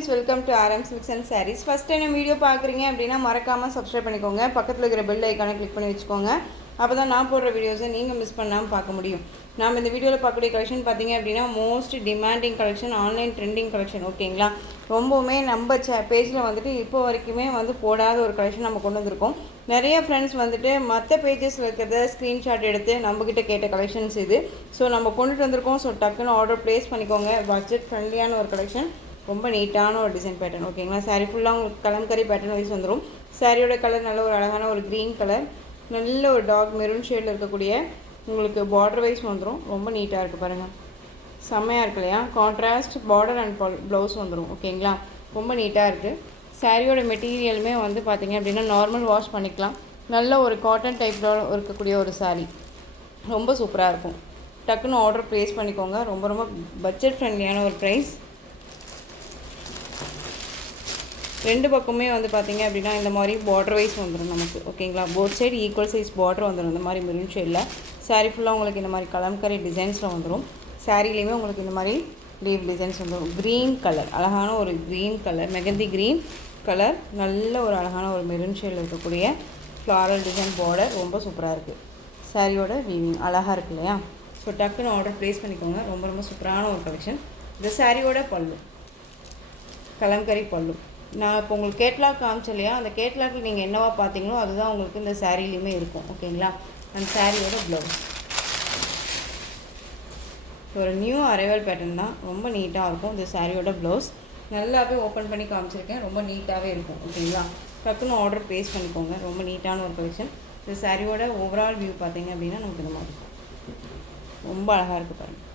friends, welcome to RM Silks and Sarees. First time video பார்க்குறீங்க அப்படின்னா மறக்காமல் subscribe பண்ணிக்கோங்க. பக்கத்தில் இருக்கிற பெல் ஐக்கானை கிளிக் பண்ணி வச்சுக்கோங்க. அப்போ தான் நான் போடுற வீடியோஸை நீங்கள் மிஸ் பண்ணாமல் பார்க்க முடியும். நாம் இந்த வீடியோவில் பார்க்கக்கூடிய கலெக்ஷன் பார்த்தீங்க அப்படின்னா most demanding collection, online trending collection. ஓகேங்களா, ரொம்பவுமே நம்ம பேஜில் வந்துட்டு இப்போ வரைக்குமே போடாத ஒரு கலெக்ஷன் நம்ம கொண்டு வந்திருக்கோம். நிறைய ஃப்ரெண்ட்ஸ் வந்துட்டு மற்ற பேஜஸில் இருக்கிறத ஸ்க்ரீன்ஷாட் எடுத்து நம்மக்கிட்ட கேட்ட கலெக்ஷன்ஸ் இது. ஸோ நம்ம கொண்டுட்டு வந்திருக்கோம். ஸோ டக்குன்னு ஆர்டர் ப்ளேஸ் பண்ணிக்கோங்க. பட்ஜெட் ஃப்ரெண்ட்லியான ஒரு கலெக்ஷன், ரொம்ப நீட்டான ஒரு டிசைன் பேட்டர்ன். ஓகேங்களா, சாரீ ஃபுல்லாக உங்களுக்கு கலம்கரி பேட்டர்ன் வைஸ் வந்துடும். சாரியோட கலர் நல்ல ஒரு அழகான ஒரு க்ரீன் கலர், நல்ல ஒரு டார்க் மெரூன் ஷேடில் இருக்கக்கூடிய உங்களுக்கு பார்டர் வைஸ் வந்துடும். ரொம்ப நீட்டாக இருக்குது பாருங்கள், செம்மையாக இருக்கு இல்லையா? கான்ட்ராஸ்ட் பார்டர் அண்ட் ப்ளவுஸ் வந்துடும். ஓகேங்களா, ரொம்ப நீட்டாக இருக்குது. சாரியோட மெட்டீரியலுமே பார்த்திங்க அப்படின்னா நார்மல் வாஷ் பண்ணிக்கலாம். நல்ல ஒரு காட்டன் டைப்பில் இருக்கக்கூடிய ஒரு சாரீ, ரொம்ப சூப்பராக இருக்கும். டக்குன்னு ஆர்டர் ப்ளேஸ் பண்ணிக்கோங்க. ரொம்ப ரொம்ப பட்ஜெட் ஃப்ரெண்ட்லியான ஒரு ப்ரைஸ். ரெண்டு பக்கமே பார்த்திங்க அப்படின்னா இந்த மாதிரி பார்டர் வைஸ் வந்துடும் நமக்கு. ஓகேங்களா, both side equal size border வந்துடும். இந்த மாதிரி மெரூன் ஷேடில் சாரீ ஃபுல்லாக உங்களுக்கு இந்த மாதிரி கலம்கரி டிசைன்ஸில் வந்துடும். சாரீலேயுமே உங்களுக்கு இந்த மாதிரி லீவ் டிசைன்ஸ் வந்துடும். க்ரீன் கலர், அழகான ஒரு green colour, mehndi green colour, நல்ல ஒரு அழகான ஒரு மெரூன் ஷேடில் இருக்கக்கூடிய ஃப்ளாரல் டிசைன் பார்டர், ரொம்ப சூப்பராக இருக்குது. சாரியோட வீவிங் அழகாக இருக்கு இல்லையா? ஸோ டக்குன்னு ஆர்டர் ப்ளேஸ் பண்ணிக்கோங்க. ரொம்ப ரொம்ப சூப்பரான ஒரு கலெக்ஷன். இந்த சாரியோட பல்லு கலம்கரி பல்லு. நான் இப்போ உங்களுக்கு கேட்லாக் காமிச்சேன் இல்லையா? அந்த கேட்லாக்கில் நீங்கள் என்னவா பார்த்தீங்களோ அதுதான் உங்களுக்கு இந்த சாரீலையுமே இருக்கும். ஓகேங்களா, அந்த சாரியோட ப்ளவுஸ் ஒரு நியூ அரைவல் பேட்டர்ன் தான், ரொம்ப நீட்டாக இருக்கும். இந்த சாரியோட ப்ளவுஸ் நல்லாவே ஓப்பன் பண்ணி காமிச்சிருக்கேன், ரொம்ப நீட்டாகவே இருக்கும். ஓகேங்களா, டக்குன்னு ஆர்டர் ப்ளேஸ் பண்ணிக்கோங்க. ரொம்ப நீட்டான ஒரு கலெக்ஷன். இந்த சாரியோட ஓவரால் வியூ பார்த்தீங்க அப்படின்னா நமக்கு இந்த மாதிரி ரொம்ப அழகாக இருக்குது பாருங்கள்.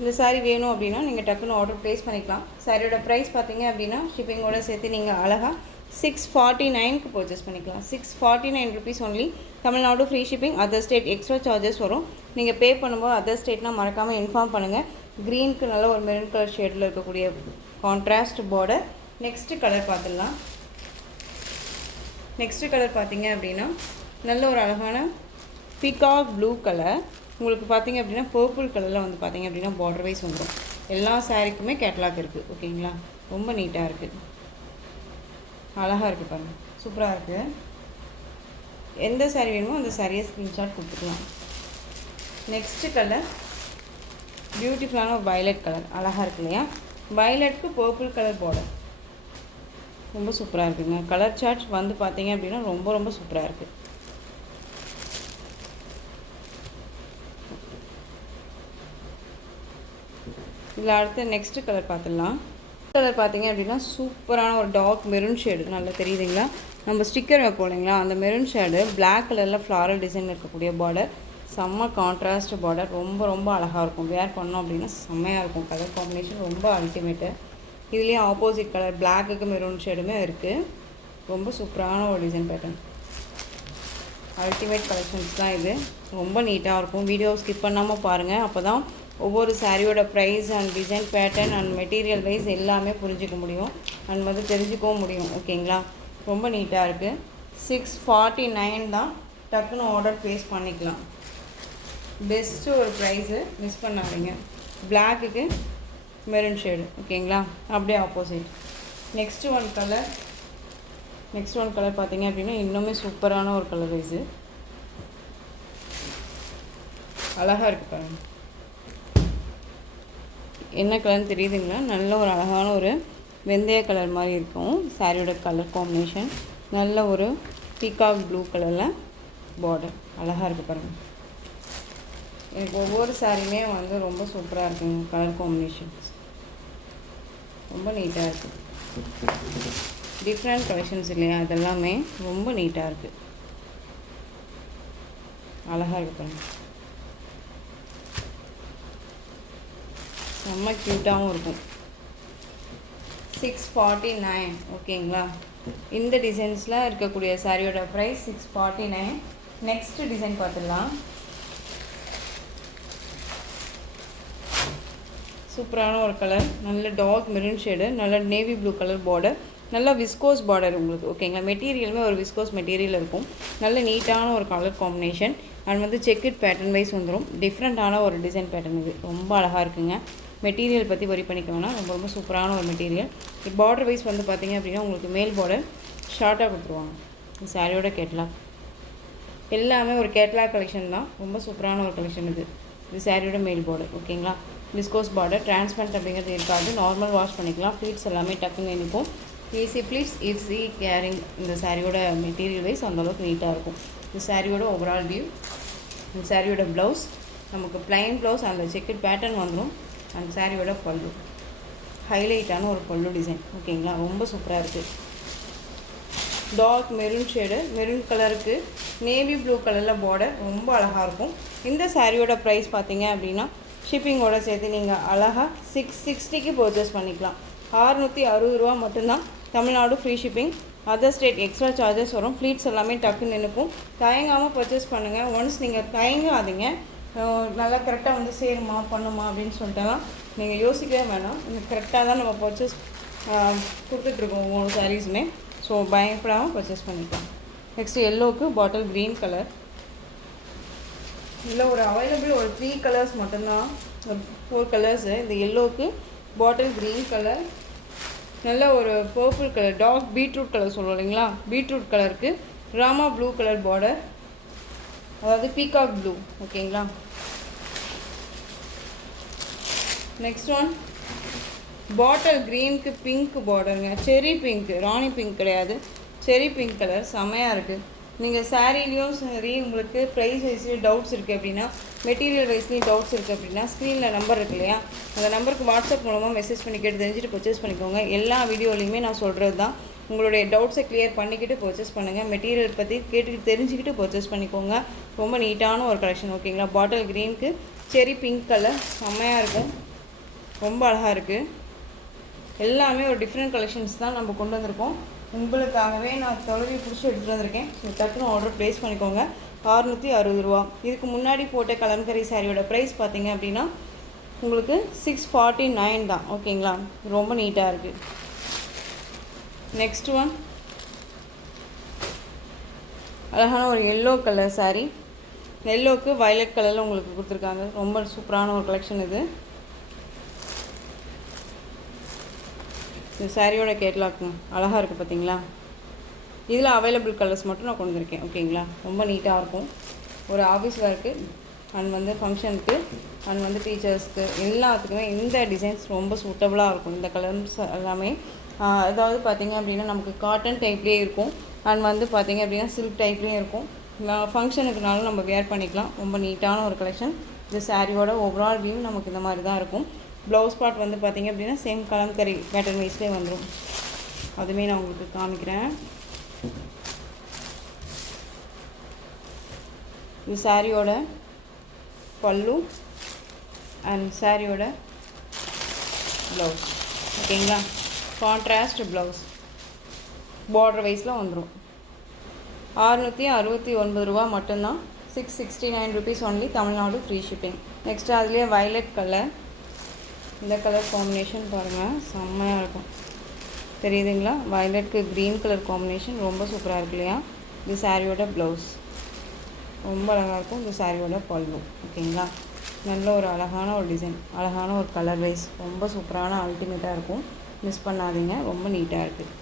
இந்த சாரீ வேணும் அப்படின்னா நீங்கள் டக்குன்னு ஆர்டர் ப்ளேஸ் பண்ணிக்கலாம். சாரியோட ப்ரைஸ் பார்த்தீங்க அப்படின்னா ஷிப்பிங்கோடு சேர்த்து நீங்கள் அழகாக 649க்கு பர்ச்சேஸ் பண்ணிக்கலாம். 649 rupees only. Tamil Nadu free shipping, other state extra charges வரும். நீங்கள் பே பண்ணும்போது அதர் ஸ்டேட்னால் மறக்காமல் இன்ஃபார்ம் பண்ணுங்கள். க்ரீனுக்கு நல்ல ஒரு மெரூன் கலர் ஷேடில் இருக்கக்கூடிய கான்ட்ராஸ்ட் பார்டர். நெக்ஸ்ட்டு கலர் பார்த்துடலாம். நெக்ஸ்ட்டு கலர் பார்த்தீங்க அப்படின்னா நல்ல ஒரு அழகான பீகாக் ப்ளூ கலர். உங்களுக்கு பார்த்திங்க அப்படின்னா பர்பிள் கலரில் பார்த்திங்க அப்படின்னா பார்டர் வைஸ் வந்துடும். எல்லா சாரீக்குமே கேட்லாக் இருக்குது. ஓகேங்களா, ரொம்ப நீட்டாக இருக்குது, அழகாக இருக்குது பாருங்கள், சூப்பராக இருக்குது. எந்த சாரீ வேணுமோ அந்த சாரியை ஸ்க்ரீன்ஷாட் கொடுத்துக்கலாம். நெக்ஸ்ட்டு கலர் பியூட்டிஃபுல்லான வயலட் கலர், அழகாக இருக்கு இல்லையா? வயலட்டுக்கு பர்பிள் கலர் பார்டர், ரொம்ப சூப்பராக இருக்குதுங்க. கலர் சார்ட் பார்த்திங்க அப்படின்னா ரொம்ப ரொம்ப சூப்பராக இருக்குது. இதில் அடுத்து நெக்ஸ்ட்டு கலர் பார்த்துடலாம். கலர் பார்த்திங்க அப்படின்னா சூப்பரான ஒரு டார்க் மெரூன் ஷேடு, நல்லா தெரியுதுங்களா? நம்ம ஸ்டிக்கர் வைப்போம் இல்லைங்களா, அந்த மெரூன் ஷேடு பிளாக் கலரில் ஃப்ளாரல் டிசைன் இருக்கக்கூடிய பார்டர், செம்ம கான்ட்ராஸ்ட் பார்டர், ரொம்ப ரொம்ப அழகாக இருக்கும். வேர் பண்ணோம் அப்படின்னா செம்மையாக இருக்கும். கலர் காம்பினேஷன் ரொம்ப அல்டிமேட்டு. இதுலேயும் ஆப்போசிட் கலர் பிளாக்குக்கு மெரூன் ஷேடுமே இருக்குது. ரொம்ப சூப்பரான ஒரு டிசைன் பேட்டர்ன், அல்டிமேட் கலெக்ஷன்ஸ் தான் இது. ரொம்ப நீட்டாக இருக்கும். வீடியோ ஸ்கிப் பண்ணாமல் பாருங்கள், அப்போ தான் ஒவ்வொரு சாரியோட price and design pattern and material wise எல்லாமே புரிஞ்சிக்க முடியும் அண்ட் தெரிஞ்சுக்கவும் முடியும். ஓகேங்களா, ரொம்ப நீட்டாக இருக்குது. 649 தான். டக்குன்னு ஆர்டர் ப்ளேஸ் பண்ணிக்கலாம். பெஸ்ட்டு ஒரு ப்ரைஸு, மிஸ் பண்ணாதீங்க. பிளாக்குக்கு மெரூன் ஷேடு. ஓகேங்களா, அப்படியே ஆப்போசிட். நெக்ஸ்ட்டு ஒன் கலர் பார்த்தீங்க அப்படின்னா இன்னுமே சூப்பரான ஒரு கலர் வைஸு, அழகாக இருக்குது பாருங்கள். என்ன கலர்னு தெரியுதுங்களா? நல்ல ஒரு அழகான ஒரு வெந்தய கலர் மாதிரி இருக்கும் சாரியோட கலர் காம்பினேஷன். நல்ல ஒரு பீகாக் ப்ளூ கலரில் பார்டர், அழகாக இருக்குது பாருங்கள். எனக்கு ஒவ்வொரு சாரியுமே ரொம்ப சூப்பராக இருக்குங்க. கலர் காம்பினேஷன்ஸ் ரொம்ப நீட்டாக இருக்குது. டிஃப்ரெண்ட் கலெக்ஷன்ஸ் இல்லையா, அதெல்லாமே ரொம்ப நீட்டாக இருக்குது, அழகாக இருக்குது பாருங்கள். ரொம்ப க்யூட்டாகவும் இருக்கும். 649. ஓகேங்களா, இந்த டிசைன்ஸில் இருக்கக்கூடிய சாரியோட ப்ரைஸ் 649. நெக்ஸ்ட் டிசைன் பார்த்துடலாம். சூப்பரான ஒரு கலர், நல்ல டார்க் மெரூன் ஷேடு, நல்ல நேவி ப்ளூ கலர் பார்டர், நல்லா விஸ்கோஸ் பார்டர் உங்களுக்கு. ஓகேங்களா, மெட்டீரியலுமே ஒரு விஸ்கோஸ் மெட்டீரியல் இருக்கும். நல்ல நீட்டான ஒரு colour combination and checked pattern wise வந்துடும். டிஃப்ரெண்ட்டான ஒரு டிசைன் பேட்டர்ன், இது ரொம்ப அழகாக இருக்குங்க. மெட்டீரியல் பற்றி வரி பண்ணிக்க வேணாம், ரொம்ப ரொம்ப சூப்பரான ஒரு மெட்டீரியல். பார்டர் வைஸ் வந்து பார்த்திங்க அப்படின்னா உங்களுக்கு மேல் பார்டர் ஷார்ட்டாக கொடுத்துருவாங்க. இந்த சாரியோட கேட்லாக் எல்லாமே ஒரு கேட்லாக் கலெக்ஷன் தான், ரொம்ப சூப்பரான ஒரு கலெக்ஷன் இது. இது சாரியோட மேல் பார்டர். ஓகேங்களா, விஸ்கோஸ் பார்டர், டிரான்ஸ்பரண்ட் அப்படிங்கிறது இருக்காது, நார்மல் வாஷ் பண்ணிக்கலாம். ஃப்ளீட்ஸ் எல்லாமே டக்குன்னு நினைப்போம், ஈஸி ஃப்ளீட்ஸ், ஈஸி கேரிங். இந்த சாரியோட மெட்டீரியல் வைஸ் அந்தளவுக்கு நீட்டாக இருக்கும். இந்த சாரியோட ஓவரால் வியூ. இந்த சாரியோட ப்ளவுஸ் நமக்கு ப்ளைன் ப்ளவுஸ், அந்த செக்கட் பேட்டர்ன் வந்துடும். அந்த சாரியோட பல்லு ஹைலைட்டான ஒரு பல்லு டிசைன். ஓகேங்களா, ரொம்ப சூப்பராக இருக்குது. டார்க் மெரூன் ஷேடு, மெரூன் கலருக்கு நேவி ப்ளூ கலரில் பார்டர், ரொம்ப அழகாக இருக்கும். இந்த சாரியோட ப்ரைஸ் பார்த்தீங்க அப்படின்னா ஷிப்பிங்கோட சேர்த்து நீங்கள் அழகாக 660க்கு பர்ச்சேஸ் பண்ணிக்கலாம். 660 ரூபா மட்டும்தான். Tamil Nadu free shipping, other state extra charges வரும். ஃப்ளீட்ஸ் எல்லாமே டக்குன்னு நினைக்கும். தயங்காமல் பர்ச்சேஸ் பண்ணுங்கள். ஒன்ஸ் நீங்கள் தயங்காதீங்க, நல்லா கரெக்டாக வந்து சேருமா பண்ணுமா அப்படின்னு சொல்லிட்டுலாம் நீங்கள் யோசிக்கவே வேணாம். கரெக்டாக தான் நம்ம பர்ச்சேஸ் கொடுத்துட்ருக்கோம் ஒவ்வொரு சாரீஸுமே. ஸோ பயப்படாமல் பர்ச்சேஸ் பண்ணிக்கலாம். நெக்ஸ்ட்டு எல்லோவுக்கு பாட்டில் க்ரீன் கலர். இதில் ஒரு அவைலபிள் ஒரு 3 கலர்ஸ் மட்டும்தான், ஒரு 4 கலர்ஸு. இந்த எல்லோவுக்கு பாட்டில் க்ரீன் கலர், நல்ல ஒரு purple colour, dark beetroot colour சொல்லுவோம் இல்லைங்களா, பீட்ரூட் கலருக்கு ராமா ப்ளூ கலர் பார்டர், அதாவது பீகாக் ப்ளூ. ஓகேங்களா, நெக்ஸ்ட் ஒன் பாட்டில் க்ரீனுக்கு பிங்க் பார்டருங்க, செரி பிங்க், ராணி பிங்க் கிடையாது, செரி பிங்க் கலர், செம்மையாக இருக்குது. நீங்கள் சாரீலேயும் சரி உங்களுக்கு ப்ரைஸ் வைஸ்லேயும் டவுட்ஸ் இருக்குது அப்படின்னா, மெட்டீரியல் வைஸ்லேயும் டவுட்ஸ் இருக்குது அப்படின்னா, ஸ்க்ரீனில் நம்பர் இருக்கு இல்லையா, அந்த நம்பருக்கு வாட்ஸ்அப் மூலமாக மெசேஜ் பண்ணி கேட்டு தெரிஞ்சுட்டு பர்ச்சேஸ் பண்ணிக்கோங்க. எல்லா வீடியோலையுமே நான் சொல்கிறது தான், உங்களுடைய டவுட்ஸை கிளியர் பண்ணிக்கிட்டு பர்ச்சேஸ் பண்ணுங்கள். மெட்டீரியல் பற்றி கேட்டுக்கிட்டு தெரிஞ்சுக்கிட்டு பர்ச்சேஸ் பண்ணிக்கோங்க. ரொம்ப நீட்டான ஒரு கலெக்ஷன். ஓகேங்களா, பாட்டில் க்ரீனுக்கு செரி பிங்க் கலர் செம்மையாக இருக்கும், ரொம்ப அழகாக இருக்குது. எல்லாமே ஒரு டிஃப்ரெண்ட் கலெக்ஷன்ஸ் தான் நம்ம கொண்டு வந்திருக்கோம். உங்களுக்காகவே நான் தொலைவி பிடிச்சி எடுத்துகிட்டு வந்திருக்கேன். ஸோ டக்குன்னு ஆர்டர் ப்ளேஸ் பண்ணிக்கோங்க. 660 ரூபா. இதுக்கு முன்னாடி போட்ட கலம்கரி சாரியோட ப்ரைஸ் பார்த்தீங்க அப்படின்னா உங்களுக்கு 649 தான். ஓகேங்களா, ரொம்ப நீட்டாக இருக்குது. நெக்ஸ்ட் ஒன் அழகான ஒரு எல்லோ கலர் சாரீ. எல்லோவுக்கு வயலட் கலரில் உங்களுக்கு கொடுத்துருக்காங்க. ரொம்ப சூப்பரான ஒரு கலெக்ஷன் இது. இந்த சாரியோட கேட்லாக்குங்க அழகாக இருக்குது பார்த்தீங்களா. இதில் அவைலபிள் கலர்ஸ் மட்டும் நான் கொண்டு வந்திருக்கேன். ஓகேங்களா, ரொம்ப நீட்டாக இருக்கும். ஒரு ஆஃபீஸ் ஒர்க்கு அண்ட் வந்து ஃபங்க்ஷனுக்கு அண்ட் வந்து டீச்சர்ஸ்க்கு எல்லாத்துக்குமே இந்த டிசைன்ஸ் ரொம்ப சூட்டபுளாக இருக்கும். இந்த கலர்ஸ் எல்லாமே அதாவது பார்த்திங்க அப்படின்னா நமக்கு காட்டன் டைப்லேயே இருக்கும் அண்ட் வந்து பார்த்திங்க அப்படின்னா சில்க் டைப்லேயும் இருக்கும். ஃபங்க்ஷனுக்குனாலும் நம்ம வேர் பண்ணிக்கலாம். ரொம்ப நீட்டான ஒரு கலெக்ஷன். இந்த சாரியோட ஓவரால் வியூ நமக்கு இந்த மாதிரி தான் இருக்கும். ப்ளவுஸ் பார்ட் வந்து பார்த்திங்க அப்படின்னா சேம் கலம்கரி பேட்டர்ன் வைஸ்லேயே வந்துடும். அதுவுமே நான் உங்களுக்கு காமிக்கிறேன். இது சாரியோட பல்லு அண்ட் சாரியோட ப்ளவுஸ். ஓகேங்களா, கான்ட்ராஸ்ட் ப்ளவுஸ் பார்டர் வைஸில் வந்துடும். 669 ரூபா மட்டும்தான். 669 rupees only. Tamil Nadu free shipping. Next அதுலேயே வயலட் கலர். இந்த கலர் காம்பினேஷன் பாருங்கள், செம்மையாக இருக்கும். தெரியுதுங்களா, வயலட்க்கு க்ரீன் கலர் காம்பினேஷன் ரொம்ப சூப்பராக இருக்கு இல்லையா. இது சாரியோட ப்ளவுஸ் ரொம்ப அழகாக இருக்கும். இந்த சாரியோட பல்லு. ஓகேங்களா, நல்ல ஒரு அழகான ஒரு டிசைன், அழகான ஒரு கலர் வைஸ், ரொம்ப சூப்பரான அல்டிமேட்டாக இருக்கும். மிஸ் பண்ணாதீங்க, ரொம்ப நீட்டாக இருக்குது.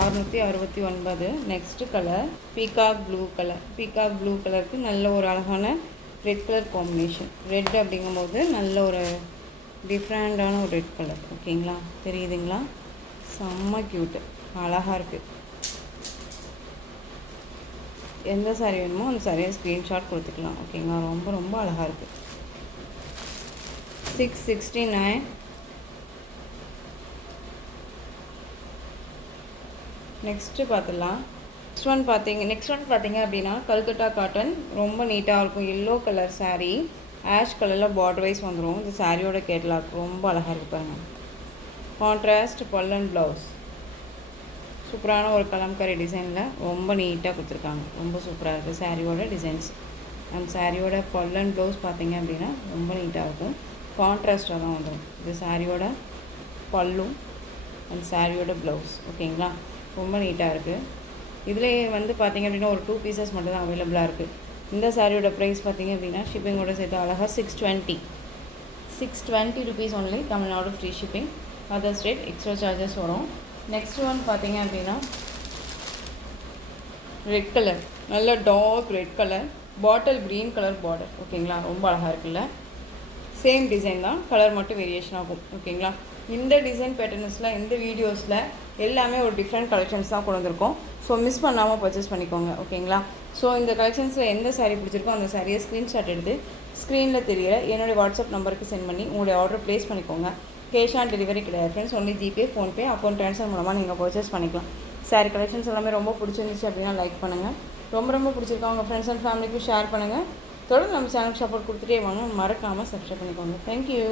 669. Next colour peacock blue colour. Peacock blue கலருக்கு நல்ல ஒரு அழகான ரெட் கலர் காம்பினேஷன். ரெட் அப்படிங்கும்போது நல்ல ஒரு டிஃப்ரெண்ட்டான ஒரு ரெட் கலர். ஓகேங்களா, தெரியுதுங்களா, செம்ம க்யூட்டு, அழகாக இருக்குது. எந்த சாரீ வேணுமோ அந்த சாரியை ஸ்க்ரீன்ஷாட் கொடுத்துக்கலாம். ஓகேங்களா, ரொம்ப ரொம்ப அழகாக இருக்குது. 669. நெக்ஸ்ட்டு பார்த்துடலாம். நெக்ஸ்ட் ஒன் பார்த்தீங்க அப்படின்னா கல்கட்டா காட்டன், ரொம்ப நீட்டாக இருக்கும். எல்லோ கலர் சாரீ, ஆஷ் கலரில் பார்டர் வைஸ் வந்துடும். இந்த சாரியோட கேட்லாக் ரொம்ப அழகாக இருக்குது பாருங்கள். கான்ட்ராஸ்ட் பல் அண்ட் ப்ளவுஸ், சூப்பரான ஒரு கலம்கரி டிசைனில் ரொம்ப நீட்டாக கொடுத்துருக்காங்க. ரொம்ப சூப்பராக இருக்குது சாரியோட டிசைன்ஸ். அந்த சாரியோட பல் அண்ட் ப்ளவுஸ் பார்த்தீங்க அப்படின்னா ரொம்ப நீட்டாக இருக்கும். கான்ட்ராஸ்ட்டாக தான் வந்துடும். இது சாரியோட பல்லு அண்ட் சாரியோட ப்ளவுஸ். ஓகேங்களா, ரொம்ப நீட்டாக இருக்குது. இதில் வந்து பார்த்திங்க அப்படின்னா ஒரு 2 பீசஸ் மட்டும் தான் அவைலபிளாக இருக்குது. இந்த சாரியோட ப்ரைஸ் பார்த்திங்க அப்படின்னா ஷிப்பிங்கோட சேர்த்து அழகாக 620. 620 rupees only, Tamil Nadu free shipping. Other state extra charges வரும். நெக்ஸ்ட் ஒன் பார்த்தீங்க அப்படின்னா ரெட் கலர், நல்ல dark red colour, bottle green colour border. ஓகேங்களா, ரொம்ப அழகாக இருக்குல்ல. சேம் டிசைன் தான், கலர் மட்டும் வேரியேஷன் ஆகும். ஓகேங்களா, இந்த டிசைன் பேட்டர்ன்ஸில் இந்த வீடியோஸில் எல்லாமே ஒரு டிஃப்ரெண்ட் கலெக்ஷன்ஸ் தான் கொண்டு வந்திருக்கோம். ஸோ மிஸ் பண்ணாமல் பர்ச்சேஸ் பண்ணிக்கோங்க. ஓகேங்களா, ஸோ இந்த கலெக்ஷன்ஸில் எந்த சாரீ பிடிச்சிருக்கோ அந்த சாரியை ஸ்க்ரீன்ஷாட் எடுத்து ஸ்க்ரீனில் தெரிகிற என்னுடைய வாட்ஸ்அப் நம்பருக்கு சென்ட் பண்ணி உங்களுடைய ஆர்டர் ப்ளேஸ் பண்ணிக்கோங்க. கேஷ் ஆன் டெலிவரி கிடையாது friends, only GPay, PhonePe, account transfer மூலமாக நீங்கள் பர்ச்சேஸ் பண்ணிக்கலாம். சாரீ கலெக்ஷன்ஸ் எல்லாமே ரொம்ப பிடிச்சிருந்துச்சு அப்படின்னா லைக் பண்ணுங்கள். ரொம்ப பிடிச்சிருக்கா உங்கள் ஃப்ரெண்ட்ஸ் அண்ட் ஃபேமிலிக்கு ஷேர் பண்ணுங்கள். தொடர்ந்து நம்ம சேனலுக்கு சப்போர்ட் கொடுத்துட்டே வாங்க. மறக்காமல் சப்ஸ்கிரைப் பண்ணிக்கோங்க. தேங்க்யூ.